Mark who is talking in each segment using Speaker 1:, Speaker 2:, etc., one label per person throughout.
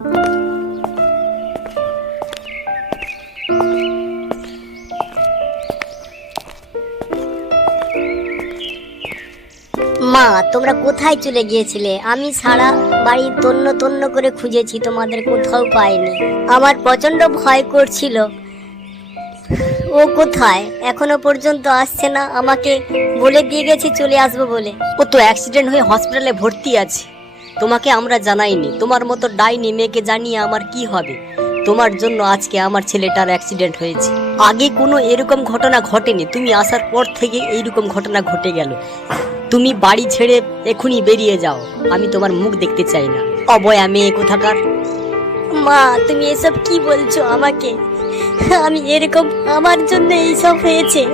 Speaker 1: মা, তোমরা কোথায় চলে গিয়েছিলে? আমি সারা বাড়ি তন্ন তন্ন করে খুঁজেছি, তোমাদের কোথাও পাইনি। আমার প্রচণ্ড ভয় করছিল। ও কোথায়? এখনও পর্যন্ত আসছে না, আমাকে বলে দিয়ে গেছে চলে আসব বলে।
Speaker 2: ও তো অ্যাক্সিডেন্ট হয়ে হসপিটালে ভর্তি আছে। তোমাকে আমরা জানাইনি। তোমার মতো ডাইনি মেয়েকে জানিয়ে আমার কি হবে? তোমার জন্য আজকে আমার ছেলেটার অ্যাক্সিডেন্ট হয়েছে। আগে কোনো এরকম ঘটনা ঘটেনি। তুমি আসার পর থেকে এইরকম ঘটনা ঘটে গেল। তুমি বাড়ি ছেড়ে এখনই বেরিয়ে যাও। আমি তোমার মুখ দেখতে চাই না। অবয়া মেয়ে কোথাকার?
Speaker 1: মা তুমি এসব কি বলছো আমাকে? আমি এরকম আমার জন্য এইসব হয়েছে।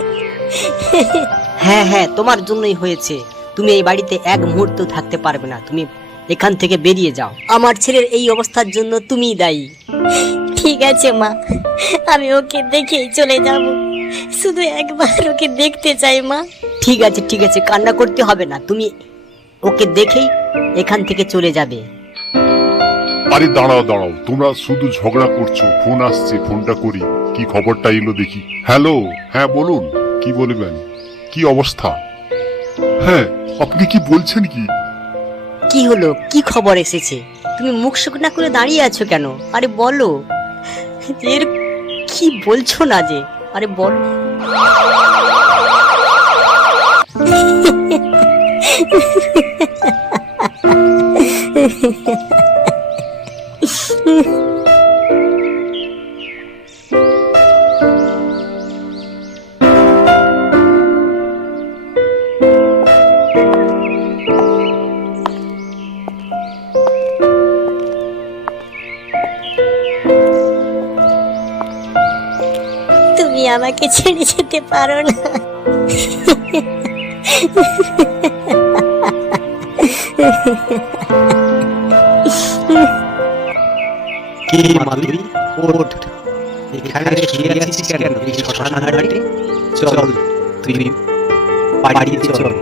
Speaker 2: হ্যাঁ হ্যাঁ তোমার জন্যই হয়েছে। তুমি এই বাড়িতে এক মুহূর্ত থাকতে পারবে না। তুমি এখান থেকে বেরিয়ে যাও। আমার ছেলের এই অবস্থার জন্য তুমিই দায়ী।
Speaker 1: ঠিক আছে মা। আমি ওকে দেখেই চলে যাব। শুধু একবার ওকে দেখতে চাই মা।
Speaker 2: ঠিক আছে ঠিক আছে কান্না করতে হবে না। তুমি ওকে দেখেই এখান থেকে চলে যাবে।
Speaker 3: আরে দাঁড়াও দাঁড়াও। তোমরা শুধু ঝগড়া করছ। ফোন আসছে ফোনটা করি। কি খবরটা এলো দেখি। হ্যালো হ্যাঁ বলুন। কি বলবেন? কি অবস্থা? হ্যাঁ আপনি কি বলছেন কি?
Speaker 2: কি হলো? কি খবর এসেছে? তুমি মুখ শুকনা করে দাঁড়িয়ে আছো কেন? আরে বলো। এর কি বলছো না যে? আরে বল।
Speaker 1: তুমি আমাকে ছেড়ে যেতে পারো না।
Speaker 4: কি ওঠ। এখানে শুয়ে আছিস কেন? এই চল তুই বাড়িতে চল।